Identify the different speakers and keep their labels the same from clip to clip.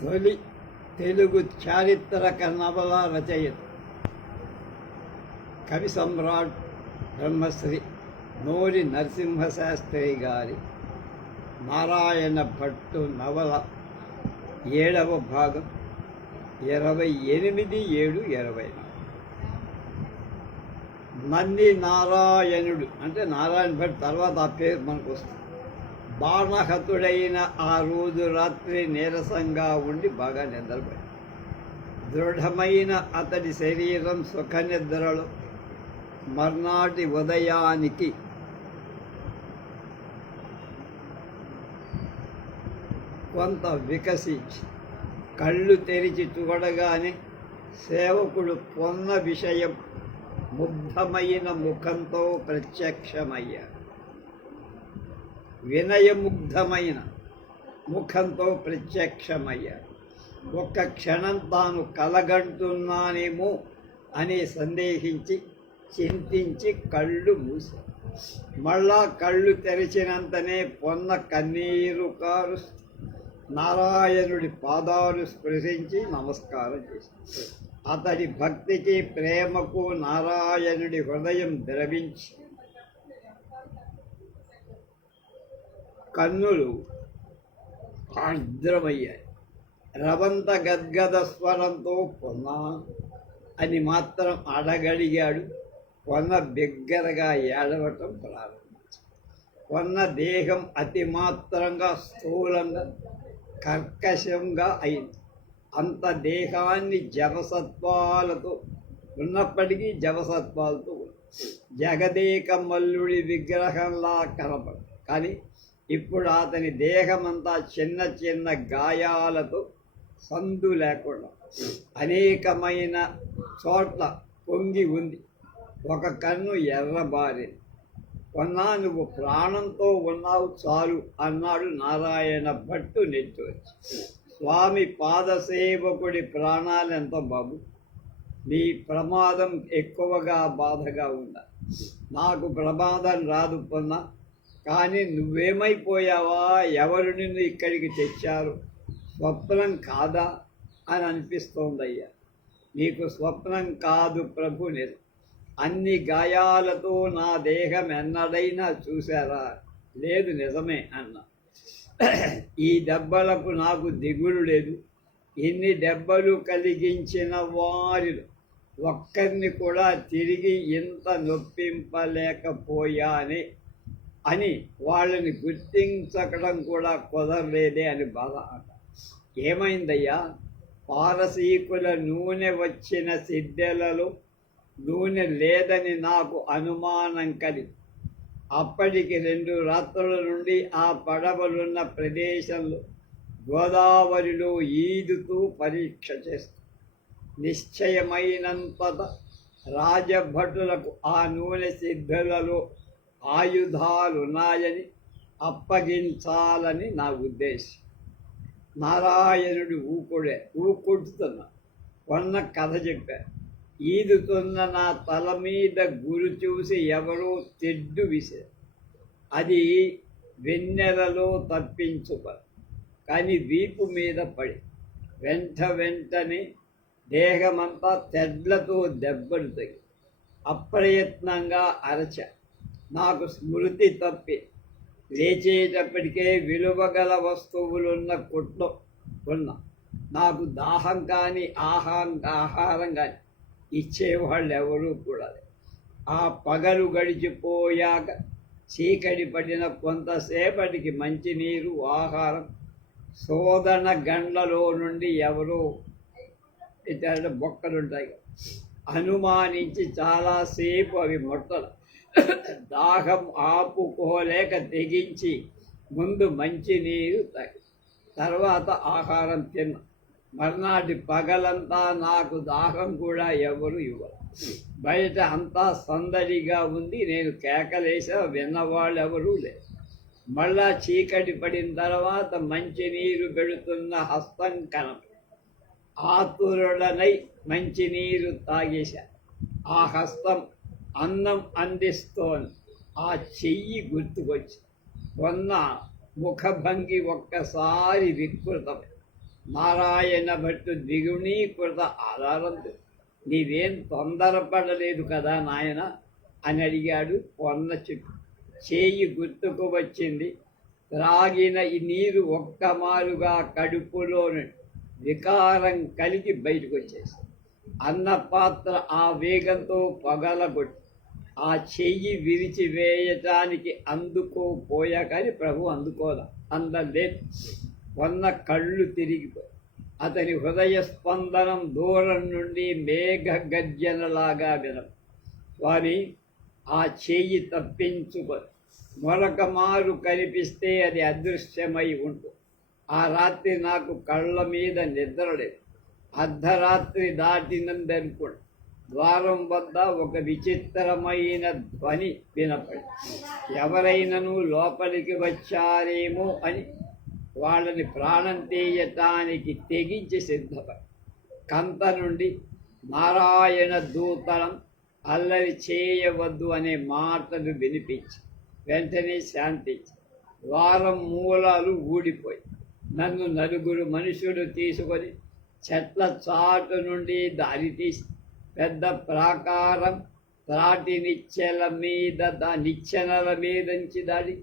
Speaker 1: తొలి తెలుగు చారిత్రక నవల రచయిత. కవి సమ్రాట్ బ్రహ్మశ్రీ నోరి నరసింహశాస్త్రి గారి నారాయణ భట్టు నవల ఏడవ భాగం ఇరవై ఎనిమిది ఏడు ఇరవై నంది నారాయణుడు అంటే నారాయణ భట్ తర్వాత ఆ పేరు మనకు వస్తుంది. బాణహతుడైన ఆ రోజు రాత్రి నీరసంగా ఉండి బాగా నిద్రపోయాడు. దృఢమైన అతడి శరీరం సుఖ నిద్రలో మర్నాటి ఉదయానికి కొంత వికసించి కళ్ళు తెరిచి చూడగానే సేవకుడు పొన్న విషయం ముగ్ధమైన ముఖంతో ప్రత్యక్షమయ్యాడు. వినయముగ్ధమైన ముఖంతో ప్రత్యక్షమయ్యాడు ఒక్క క్షణం తాను కలగంటున్నానేమో అని సందేహించి చింతించి కళ్ళు మూసా. మళ్ళా కళ్ళు తెరిచినంతనే పొన్న కన్నీరు కారు నారాయణుడి పాదాలు స్పృశించి నమస్కారం చేసి. అతడి భక్తికి ప్రేమకు నారాయణుడి హృదయం ద్రవించి. కన్నులు ఆర్ద్రమయ్యాయి. రవంత గద్గద స్వరంతో పొన్నా అని మాత్రం అడగడిగాడు. కొన్న బిగ్గరగా ఏడవటం ప్రారంభించాడు కొన్న దేహం అతి మాత్రంగా స్థూలంగా కర్కశంగా అయింది. అంత దేహాన్ని జవసత్వాలతో ఉన్నప్పటికీ జవసత్వాలతో జగదేక మల్లుడి విగ్రహంలా కనపడు కానీ ఇప్పుడు అతని దేహమంతా చిన్న చిన్న గాయాలతో సందు లేకుండా అనేకమైన చోట్ల పొంగి ఉంది. ఒక కన్ను ఎర్రబారింది కొన్నా నువ్వు ప్రాణంతో ఉన్నావు చాలు అన్నాడు నారాయణ భట్టు నెట్టు స్వామి పాదసేవకుడి ప్రాణాలు ఎంత బాబు? నీ ప్రమాదం ఎక్కువగా బాధగా ఉందా నాకు ప్రమాదం రాదు పొన్నా. కానీ నువ్వేమైపోయావా? ఎవరు నిన్ను ఇక్కడికి తెచ్చారు? స్వప్నం కాదా? అని అనిపిస్తోందయ్యా. నీకు స్వప్నం కాదు ప్రభు నేను అన్ని గాయాలతో నా దేహం ఎన్నడైనా చూశారా? లేదు నిజమే అన్న. ఈ దెబ్బలకు నాకు దిగులు లేదు. ఇన్ని దెబ్బలు కలిగించిన వారిలో ఒక్కరిని కూడా తిరిగి ఇంత నొప్పింపలేకపోయానే అని వాళ్ళని గుర్తించకడం కూడా కుదరలేదే అని బాధ అంట ఏమైందయ్యా? పారసీకుల నూనె వచ్చిన సిద్ధెలలో నూనె లేదని నాకు అనుమానం కలిగి. అప్పటికి రెండు రాత్రుల నుండి ఆ పడవలున్న ప్రదేశంలో గోదావరిలో ఈదుతూ పరీక్ష చేస్తూ. నిశ్చయమైనంత రాజభటులకు ఆ నూనె సిద్ధులలో ఆయుధాలున్నాయని అప్పగించాలని నా ఉద్దేశం. నారాయణుడి ఊకుడే ఊకొడుతున్నా కొన్న కథ చెప్పా. ఈదుతున్న నా తల మీద గురి చూసి ఎవరో తెడ్డు విసే అది వెన్నెలలో తప్పించుక కానీ వీపు మీద పడి. వెంట వెంటనే దేహమంతా తెడ్లతో దెబ్బలు తగి అప్రయత్నంగా అరచ. నాకు స్మృతి తప్పి. లేచేటప్పటికే విలువగల వస్తువులున్న కొట్లో ఉన్నా నాకు దాహం కానీ ఆహారం ఆహారం కానీ ఇచ్చేవాళ్ళు ఎవరూ కూడా ఆ పగలు గడిచిపోయాక చీకటి పడిన కొంతసేపటికి మంచినీరు ఆహారం శోధన గండ్లలో నుండి ఎవరో ఇతర బొక్కలుంటాయి. అనుమానించి చాలాసేపు అవి మొట్టలు. దాహం ఆపుకోలేక తెగించి ముందు మంచినీరు తాగి తర్వాత ఆహారం తిన్న మర్నాటి పగలంతా నాకు దాహం కూడా ఎవరు ఇవ్వరు. బయట అంతా సందడిగా ఉంది. నేను కేకలేసా విన్నవాళ్ళు ఎవరూ లేరు. మళ్ళా చీకటి పడిన తర్వాత మంచినీరు పెడుతున్న హస్తం కనపడి ఆతురుడనై మంచినీరు తాగేశా. ఆ హస్తం అన్నం అందిస్తోంది. ఆ చెయ్యి గుర్తుకొచ్చి కొన్న ముఖభంగి ఒక్కసారి వికృతం. నారాయణ భట్టు ద్విగుణీకృత ఆధారంతో నీవేం తొందరపడలేదు కదా నాయన అని అడిగాడు కొన్న చెట్టు. చేయి గుర్తుకు వచ్చింది. త్రాగిన ఈ నీరు ఒక్కమారుగా కడుపులోని వికారం కలిగి బయటకు వచ్చేసింది. అన్న పాత్ర ఆ వేగంతో పగలగొట్టి ఆ చెయ్యి విరిచి వేయటానికి అందుకోపోయా కానీ ప్రభు అందుకోదా అందలేదు. కొన్న కళ్ళు తిరిగిపోయి అతని హృదయ స్పందనం దూరం నుండి మేఘ గర్జనలాగా వినం. స్వామి ఆ చెయ్యి తప్పించుకో మరొక మారు కనిపిస్తే అది అదృశ్యమై ఉంటుంది ఆ రాత్రి నాకు కళ్ళ మీద నిద్ర లేదు. అర్ధరాత్రి దాటినందనుకోండి. ద్వారం వద్ద ఒక విచిత్రమైన ధ్వని వినపడి ఎవరైనను లోపలికి వచ్చారేమో అని వాళ్ళని ప్రాణం తీయటానికి తెగించి సిద్ధపడి కంత నుండి నారాయణ దూతలం అల్లరి చేయవద్దు అనే మాటలు వినిపించి వెంటనే శాంతించి ద్వారం మూలాలు ఊడిపోయి నన్ను నలుగురు మనుషులు తీసుకొని చెట్ల చాటు నుండి దారి తీసి పెద్ద ప్రాకారం త్రాటి నిచ్చెల మీద దా నిచ్చెనల మీదంచి దాడి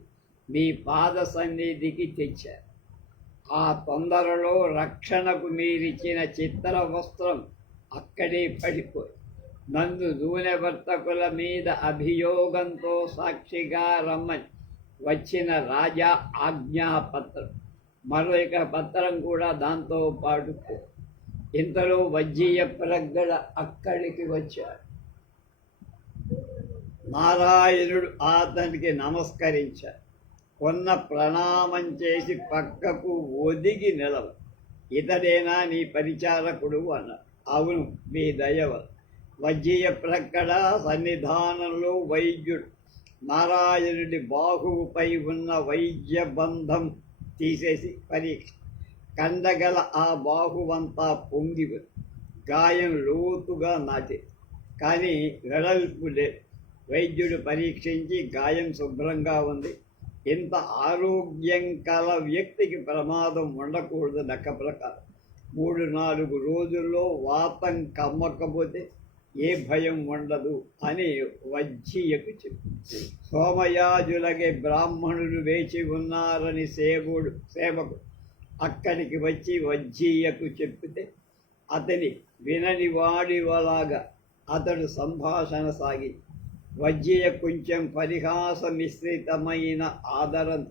Speaker 1: మీ పాద సన్నిధికి తెచ్చారు. ఆ తొందరలో రక్షణకు మీరిచ్చిన చిత్ర వస్త్రం అక్కడే పడిపోయి నందు నూనె వర్తకుల మీద అభియోగంతో సాక్షిగా రమ్మని వచ్చిన రాజా ఆజ్ఞాపత్రం. మరొక పత్రం కూడా దాంతో పాటుకో ఇంతలో వజ్జీయ ప్రగడ అక్కడికి వచ్చారు నారాయణుడు అతనికి నమస్కరించారు కొన్న ప్రణామం చేసి పక్కకు ఒదిగి నిలవ. ఇతడేనా నీ పరిచారకుడు అన్నాడు. అవును మీ దయవ వజ్జీయ ప్రక్కడ సన్నిధానంలో వైద్యుడు. నారాయణుడి బాహువుపై ఉన్న వైద్య బంధం తీసేసి పరీక్ష కండగల ఆ బాహువంతా పొంగి గాయం లోతుగా నాటి. కానీ వెడల్పు లేదు వైద్యుడు పరీక్షించి గాయం శుభ్రంగా ఉంది. ఇంత ఆరోగ్యం కల వ్యక్తికి ప్రమాదం ఉండకూడదు లెక్క ప్రకారం. మూడు నాలుగు రోజుల్లో వాతం కమ్మకపోతే ఏ భయం ఉండదు అని వజ్జీయకు చెప్పి. సోమయాజులగే బ్రాహ్మణులు వేచి ఉన్నారని సేవుడు సేవకు అక్కడికి వచ్చి వజ్జీయకు చెప్పితే అతని వినని వాడివలాగా అతడు సంభాషణ సాగి వజ్జీయ కొంచెం పరిహాస మిశ్రితమైన ఆదరణ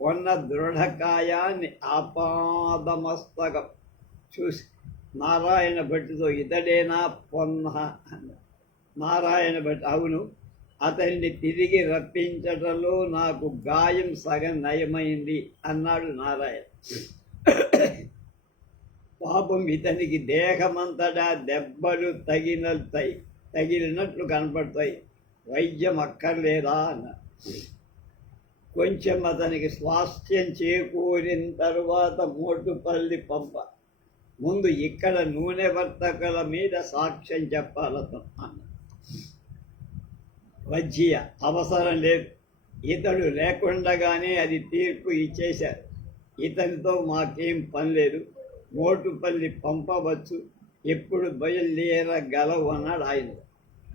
Speaker 1: కొన్న దృఢకాయాన్ని ఆపాదమస్తకం చూసి నారాయణ భట్టితో ఇతడేనా పొన్న నారాయణ భట్ అవును అతన్ని తిరిగి రప్పించటంలో నాకు గాయం సగం నయమైంది అన్నాడు నారాయణ. పాపం ఇతనికి దేహమంతటా దెబ్బలు తగినతాయి తగిలినట్లు కనపడతాయి. వైద్యం అక్కర్లేదా అన్న. కొంచెం అతనికి స్వాస్థ్యం చేకూరిన తరువాత మోటుపల్లి పంప. ముందు ఇక్కడ నూనె వర్తకుల మీద సాక్ష్యం చెప్పాలతో అన్న. వజ్జీయ అవసరం లేదు. ఇతడు లేకుండగానే అది తీర్పు ఇచ్చేశారు. ఇతనితో మాకేం పని లేదు. మోటుపల్లి పంపవచ్చు. ఎప్పుడు బయలుదేరగలవు అన్నాడు ఆయన.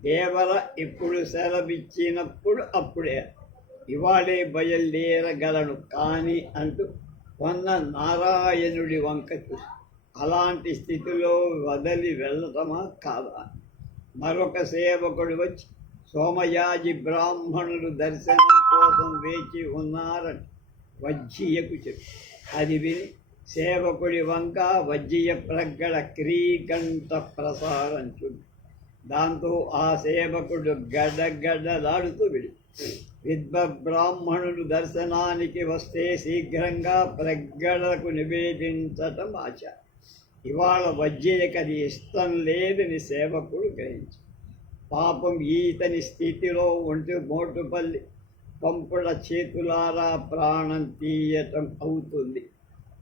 Speaker 1: దేవర ఇప్పుడు సెలవిచ్చినప్పుడు అప్పుడే. ఇవాళే బయలుదేరగలను కానీ అంటూ కొన్న నారాయణుడి వంక చూసి. అలాంటి స్థితిలో వదిలి వెళ్ళటమా కాదా? మరొక సేవకుడు వచ్చి సోమయాజి బ్రాహ్మణులు దర్శనం కోసం వేచి ఉన్నారని వజ్జీయకు చెప్పి. అది విని సేవకుడి వంక వజ్జీయ ప్రగ్గడ క్రీకంఠ ప్రసారం చూడు దాంతో ఆ సేవకుడు గడగడలాడుతూ విడి. విద్వ బ్రాహ్మణుడు దర్శనానికి వస్తే శీఘ్రంగా ప్రగ్గడలకు నివేదించటం ఆచారం ఇవాళ వజ్జయ్యకి ఇష్టం లేదని సేవకుడు గ్రహించు. పాపం ఈతని స్థితిలో ఉంటూ మోటుపల్లి పంపుల చేతులారా ప్రాణం తీయటం అవుతుంది.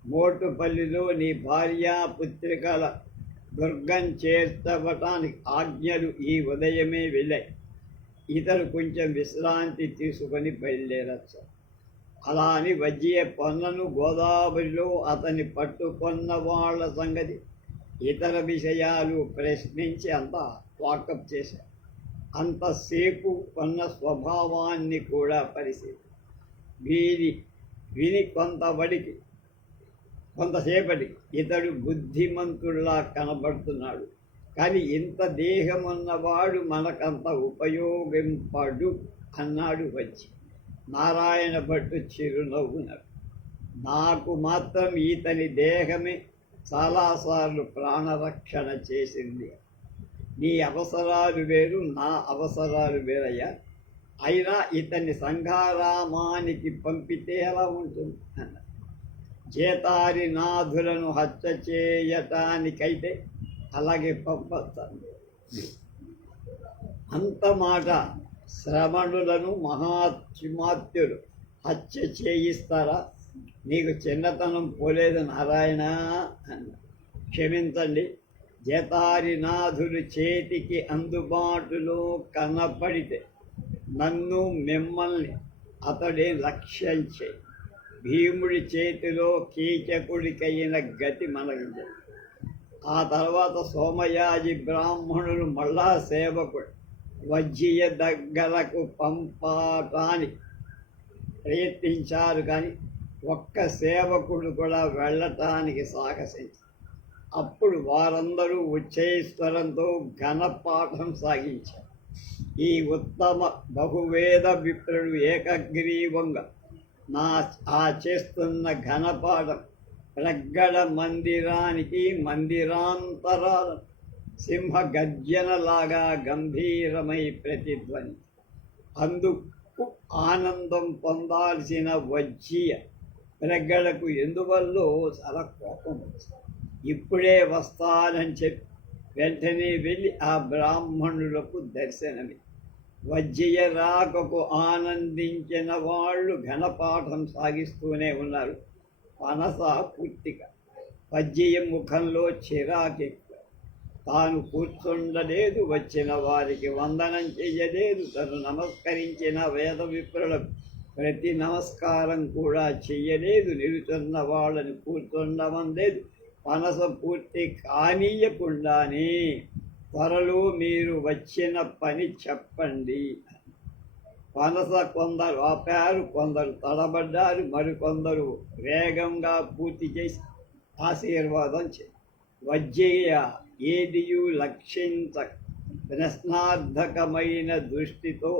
Speaker 1: మోటుపల్లిలో నీ భార్యా పుత్రికల దుర్గం చేర్చవటానికి ఆజ్ఞలు ఈ ఉదయమే వెళ్ళాయి. ఇతరు కొంచెం విశ్రాంతి తీసుకొని బయలుదేరచ్చు. అలా అని వజ్జీయ పొన్నను గోదావరిలో అతని పట్టుకొన్న వాళ్ళ సంగతి ఇతర విషయాలు ప్రశ్నించి అంత వాకప్ చేశారు అంతసేపు కొన్న స్వభావాన్ని కూడా పరిశీలి. వీరి విని కొంతవడికి కొంతసేపటికి ఇతడు బుద్ధిమంతుల్లా కనబడుతున్నాడు. కానీ ఇంత దేహం ఉన్నవాడు మనకంత ఉపయోగింపడు అన్నాడు వచ్చి. నారాయణ భట్టు చిరునవ్వునడు నాకు మాత్రం ఈతని దేహమే చాలాసార్లు ప్రాణరక్షణ చేసింది. నీ అవసరాలు వేరు నా అవసరాలు వేరయ్యా. అయినా ఇతన్ని సంఘారామానికి పంపితే ఎలా ఉంటుంది? అన్నారు. చేతారి నాథులను హత్య చేయటానికైతే అలాగే పంపస్తుంది అంత మాట శ్రవణులను మహాత్మాత్యులు హత్య చేయిస్తారా? నీకు చిన్నతనం పోలేదు నారాయణ అన్న. క్షమించండి జతారినాథుడు చేతికి అందుబాటులో కనపడితే నన్ను మిమ్మల్ని అతడే లక్ష్యం చేయి. భీముడి చేతిలో కీచకుడికైన గతి మనకి ఆ తర్వాత సోమయాజి బ్రాహ్మణులు మళ్ళా సేవకుడు వజ్జీయ దగ్గరకు పంపాటాని ప్రయత్నించారు కానీ ఒక్క సేవకుడు కూడా వెళ్ళటానికి సాహసించారు అప్పుడు వారందరూ ఉచ్చైస్వరంతో ఘనపాఠం సాగించారు. ఈ ఉత్తమ బహువేద విప్రుడు ఏకగ్రీవంగా నా ఆ చేస్తున్న ఘనపాఠం ప్రగ్గడ మందిరానికి మందిరాంతరాల సింహ గర్జనలాగా గంభీరమై ప్రతిధ్వని. అందుకు ఆనందం పొందాల్సిన వజ్జీయ ప్రగ్గడకు ఎందువల్లో చాలా కోపం వచ్చింది. ఇప్పుడే వస్తానని చెప్పి వెంటనే వెళ్ళి ఆ బ్రాహ్మణులకు దర్శనమి రాకకు ఆనందించిన వాళ్ళు ఘనపాఠం సాగిస్తూనే ఉన్నారు. పనస పూర్తిక వజ్జయ ముఖంలో చిరాకి తాను కూర్చుండలేదు వచ్చిన వారికి వందనం చెయ్యలేదు. తను నమస్కరించిన వేద విప్రులకు ప్రతి నమస్కారం కూడా చెయ్యలేదు. నిలుచున్న వాళ్ళని కూర్చుండమంలేదు. పనస పూర్తి కానీయకుండానే త్వరలో మీరు వచ్చిన పని చెప్పండి. పనస కొందరు ఆపారు కొందరు తడబడ్డారు మరికొందరు వేగంగా పూర్తి చేసి ఆశీర్వాదం చే వజ్జేయ ఏదియు లక్షించ ప్రశ్నార్థకమైన దృష్టితో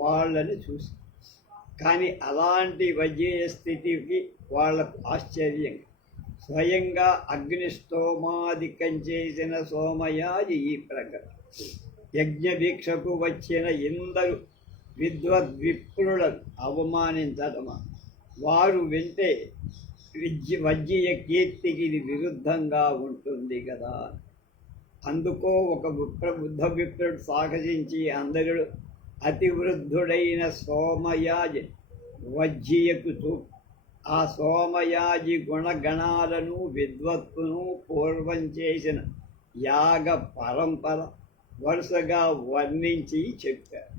Speaker 1: వాళ్ళని చూసి కానీ అలాంటి వజ్జేయ స్థితికి వాళ్ళకు ఆశ్చర్యం. స్వయంగా అగ్నిస్తోమాధికం చేసిన సోమయాజి ఈ ప్రకటన. యజ్ఞ దీక్షకు వచ్చిన ఇందరు విద్వద్విప్రులను అవమానించటమా? వారు వింటే విద్య వజ్జీయ కీర్తికి ఇది విరుద్ధంగా ఉంటుంది కదా. అందుకో ఒక విప్ర బుద్ధ విప్రుడు సాహసించి అందరుడు అతివృద్ధుడైన సోమయాజి వజ్జీయకు చూపు ఆ సోమయాజి గుణగణాలను విద్వత్తును పూర్వం చేసిన యాగ పరంపర వరుసగా వర్ణించి చెప్పారు.